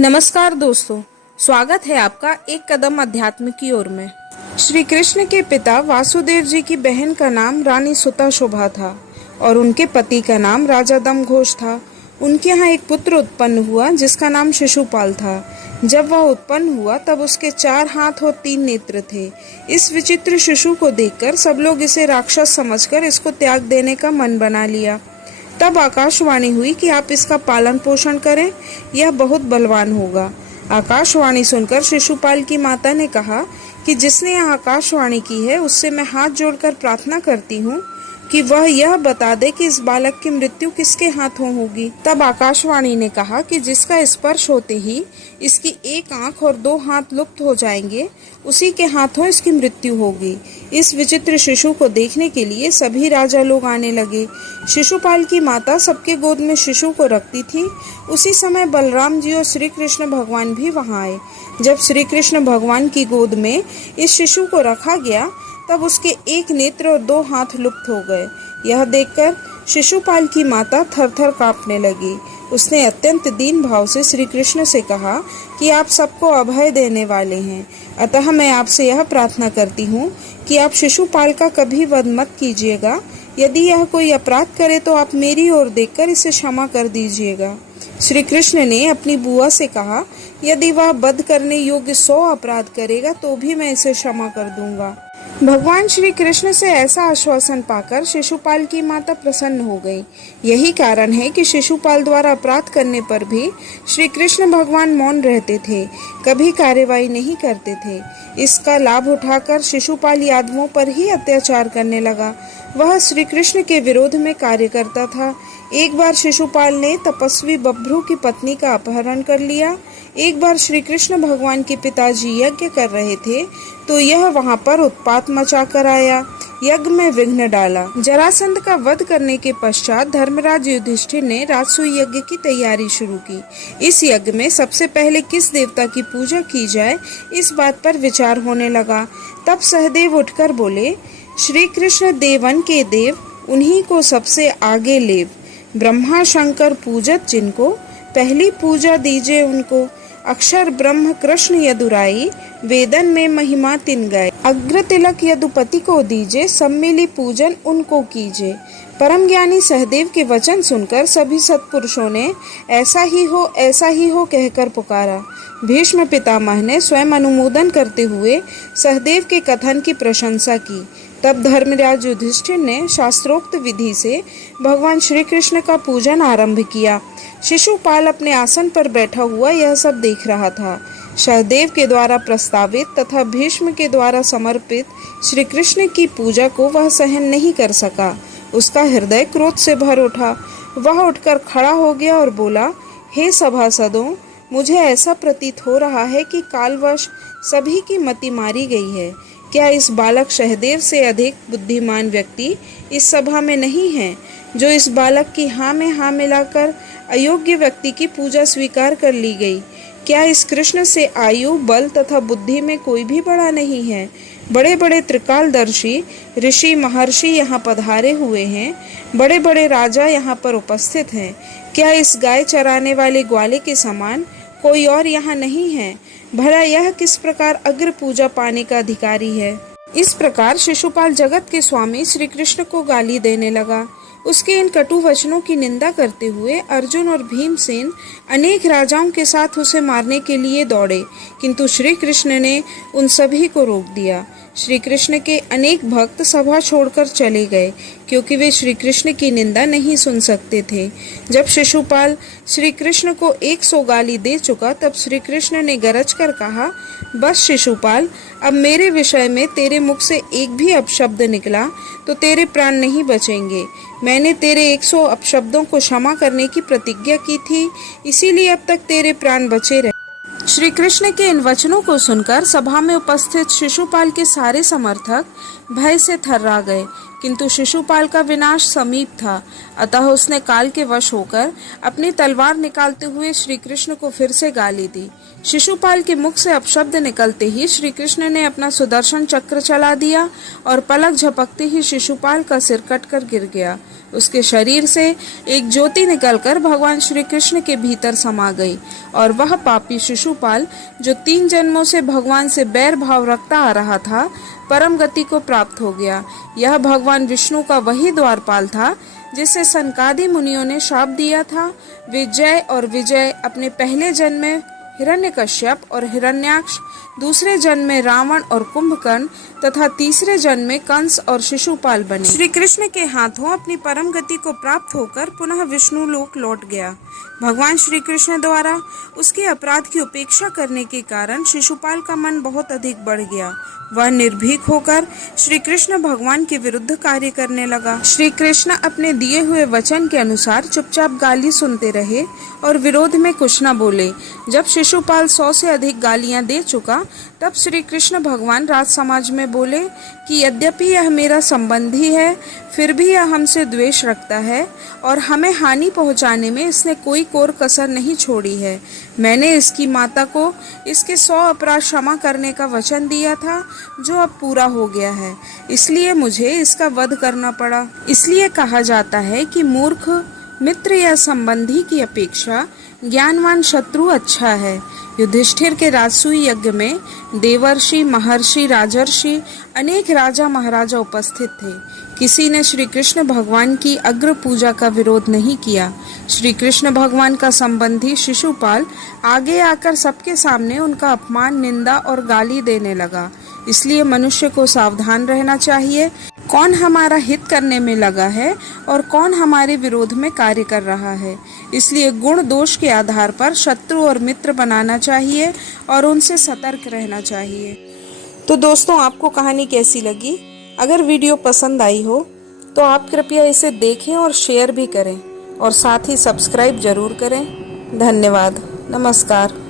नमस्कार दोस्तों, स्वागत है आपका एक कदम अध्यात्म की ओर में। श्री कृष्ण के पिता वासुदेव जी की बहन का नाम रानी सुता शोभा था और उनके पति का नाम राजा दमघोष था। उनके यहाँ एक पुत्र उत्पन्न हुआ जिसका नाम शिशुपाल था। जब वह उत्पन्न हुआ तब उसके 4 हाथ और 3 नेत्र थे। इस विचित्र शिशु को देखकर सब लोग इसे राक्षस समझकर इसको त्याग देने का मन बना लिया। तब आकाशवाणी हुई कि आप इसका पालन पोषण करें, यह बहुत बलवान होगा। आकाशवाणी सुनकर शिशुपाल की माता ने कहा कि जिसने यह आकाशवाणी की है उससे मैं हाथ जोड़कर प्रार्थना करती हूँ कि वह यह बता दे कि इस बालक की मृत्यु किसके हाथों होगी। तब आकाशवाणी ने कहा कि जिसका स्पर्श होते ही इसकी 1 आंख और 2 हाथ लुप्त हो जाएंगे, उसी के हाथों इसकी मृत्यु होगी। इस विचित्र शिशु को देखने के लिए सभी राजा लोग आने लगे। शिशुपाल की माता सबके गोद में शिशु को रखती थी। उसी समय बलराम जी और श्री कृष्ण भगवान भी वहां आए। जब श्री कृष्ण भगवान की गोद में इस शिशु को रखा गया तब उसके 1 नेत्र और 2 हाथ लुप्त हो गए। यह देखकर शिशुपाल की माता थर-थर कांपने लगी। उसने अत्यंत दीन भाव से श्री कृष्ण से कहा कि आप सबको अभय देने वाले हैं, अतः मैं आपसे यह प्रार्थना करती हूँ कि आप शिशुपाल का कभी वध मत कीजिएगा। यदि यह कोई अपराध करे तो आप मेरी ओर देखकर इसे क्षमा कर दीजिएगा। श्री कृष्ण ने अपनी बुआ से कहा, यदि वह वध करने योग्य 100 अपराध करेगा तो भी मैं इसे क्षमा कर दूंगा। भगवान श्री कृष्ण से ऐसा आश्वासन पाकर शिशुपाल की माता प्रसन्न हो गई। यही कारण है कि शिशुपाल द्वारा अपराध करने पर भी श्री कृष्ण भगवान मौन रहते थे, कभी कार्यवाही नहीं करते थे। इसका लाभ उठाकर शिशुपाल यादवों पर ही अत्याचार करने लगा। वह श्री कृष्ण के विरोध में कार्य करता था। एक बार शिशुपाल ने तपस्वी बभ्रू की पत्नी का अपहरण कर लिया। एक बार श्री कृष्ण भगवान के पिताजी यज्ञ कर रहे थे तो यह वहां पर उत्पात मचा कर आया, यज्ञ में विघ्न डाला। जरासंध का वध करने के पश्चात धर्मराज युधिष्ठिर ने राजसूय यज्ञ की तैयारी शुरू की। इस यज्ञ में सबसे पहले किस देवता की पूजा की जाए, इस बात पर विचार होने लगा। तब सहदेव उठकर बोले, श्री कृष्ण देवन के देव, उन्हीं को सबसे आगे लेव। ब्रह्मा शंकर पूजत जिनको, पहली पूजा दीजिए उनको। अक्षर ब्रह्म कृष्ण यदुराई, वेदन में महिमा तिन गए। अग्र तिलक यदुपति को दीजिए, सम्मिली पूजन उनको कीजिए। परम ज्ञानी सहदेव के वचन सुनकर सभी सत्पुरुषों ने ऐसा ही हो कहकर पुकारा। भीष्म पितामह ने स्वयं अनुमोदन करते हुए सहदेव के कथन की प्रशंसा की। तब धर्मराज युधिष्ठिर ने शास्त्रोक्त विधि से भगवान श्री कृष्ण का पूजन आरंभ किया। शिशुपाल अपने आसन पर बैठा हुआ यह सब देख रहा था। सहदेव के द्वारा प्रस्तावित तथा भीष्म के द्वारा समर्पित श्री कृष्ण की पूजा को वह सहन नहीं कर सका। उसका हृदय क्रोध से भर उठा। वह उठकर खड़ा हो गया और बोला, हे सभासदों, मुझे ऐसा प्रतीत हो रहा है कि कालवश सभी की मति मारी गई है। क्या इस बालक सहदेव से अधिक बुद्धिमान व्यक्ति इस सभा में नहीं है, जो इस बालक की हाँ में हाँ मिलाकर अयोग्य व्यक्ति की पूजा स्वीकार कर ली गई? क्या इस कृष्ण से आयु, बल तथा बुद्धि में कोई भी बड़ा नहीं है? बड़े बड़े त्रिकालदर्शी ऋषि महर्षि यहाँ पधारे हुए हैं, बड़े बड़े राजा यहाँ पर उपस्थित हैं। क्या इस गाय चराने वाले ग्वाले के समान कोई और यहाँ नहीं है? भला यह किस प्रकार अग्र पूजा पाने का अधिकारी है? इस प्रकार शिशुपाल जगत के स्वामी श्री कृष्ण को गाली देने लगा। उसके इन कटु वचनों की निंदा करते हुए अर्जुन और भीमसेन अनेक राजाओं के साथ उसे मारने के लिए दौड़े, किंतु श्री कृष्ण ने उन सभी को रोक दिया। श्री कृष्ण के अनेक भक्त सभा छोड़कर चले गए, क्योंकि वे श्री कृष्ण की निंदा नहीं सुन सकते थे। जब शिशुपाल श्री कृष्ण को 100 गाली दे चुका तब श्री कृष्ण ने गरज कर कहा, बस शिशुपाल, अब मेरे विषय में तेरे मुख से एक भी अपशब्द निकला तो तेरे प्राण नहीं बचेंगे। मैंने तेरे 100 अपशब्दों को क्षमा करने की प्रतिज्ञा की थी, इसीलिए अब तक तेरे प्राण बचे रहे। श्री कृष्ण के इन वचनों को सुनकर सभा में उपस्थित शिशुपाल के सारे समर्थक भय से थर्रा गए, किंतु शिशुपाल का विनाश समीप था, अतः उसने काल के वश होकर अपनी तलवार निकालते हुए श्री कृष्ण को फिर से गाली दी। शिशुपाल के मुख से अपशब्द निकलते ही श्री कृष्ण ने अपना सुदर्शन चक्र चला दिया और पलक झपकते ही शिशुपाल का सिर कटकर गिर गया। उसके शरीर से एक ज्योति निकलकर भगवान श्री कृष्ण के भीतर समा गई और वह पापी शिशुपाल, जो 3 जन्मों से भगवान से बैर भाव रखता आ रहा था, परम गति को प्राप्त हो गया। यह भगवान विष्णु का वही द्वारपाल था जिसे सनकादि मुनियों ने शाप दिया था। वे जय और विजय अपने पहले जन्म में हिरण्यकश्यप और हिरण्याक्ष, दूसरे जन्म में रावण और कुंभकर्ण तथा तीसरे जन्म में कंस और शिशुपाल बने। श्री कृष्ण के हाथों अपनी परम गति को प्राप्त होकर पुनः विष्णु लोक लौट गया। भगवान श्री कृष्ण द्वारा उसके अपराध की उपेक्षा करने के कारण शिशुपाल का मन बहुत अधिक बढ़ गया। वह निर्भीक होकर श्री कृष्ण भगवान के विरुद्ध कार्य करने लगा। श्री कृष्ण अपने दिए हुए वचन के अनुसार चुपचाप गाली सुनते रहे और विरोध में कुछ न बोले। जब शिशुपाल 100 से अधिक गालियां दे चुका, तब श्री कृष्ण भगवान राज समाज में बोले कि यद्यपि यह मेरा संबंधी है, फिर भी यह हमसे द्वेष रखता है और हमें हानि पहुंचाने में इसने कोई कोर कसर नहीं छोड़ी है। मैंने इसकी माता को इसके 100 अपराध क्षमा करने का वचन दिया था, जो अब पूरा हो गया है, इसलिए मुझे इसका वध करना पड़ा। इसलिए कहा जाता है कि मूर्ख मित्र या संबंधी की अपेक्षा ज्ञानवान शत्रु अच्छा है। युधिष्ठिर के राजसूय यज्ञ में देवर्षि, महर्षि, राजर्षि, अनेक राजा महाराजा उपस्थित थे। किसी ने श्री कृष्ण भगवान की अग्र पूजा का विरोध नहीं किया। श्री कृष्ण भगवान का संबंधी शिशुपाल आगे आकर सबके सामने उनका अपमान, निंदा और गाली देने लगा। इसलिए मनुष्य को सावधान रहना चाहिए, कौन हमारा हित करने में लगा है और कौन हमारे विरोध में कार्य कर रहा है। इसलिए गुण दोष के आधार पर शत्रु और मित्र बनाना चाहिए और उनसे सतर्क रहना चाहिए। तो दोस्तों, आपको कहानी कैसी लगी? अगर वीडियो पसंद आई हो तो आप कृपया इसे देखें और शेयर भी करें और साथ ही सब्सक्राइब जरूर करें। धन्यवाद। नमस्कार।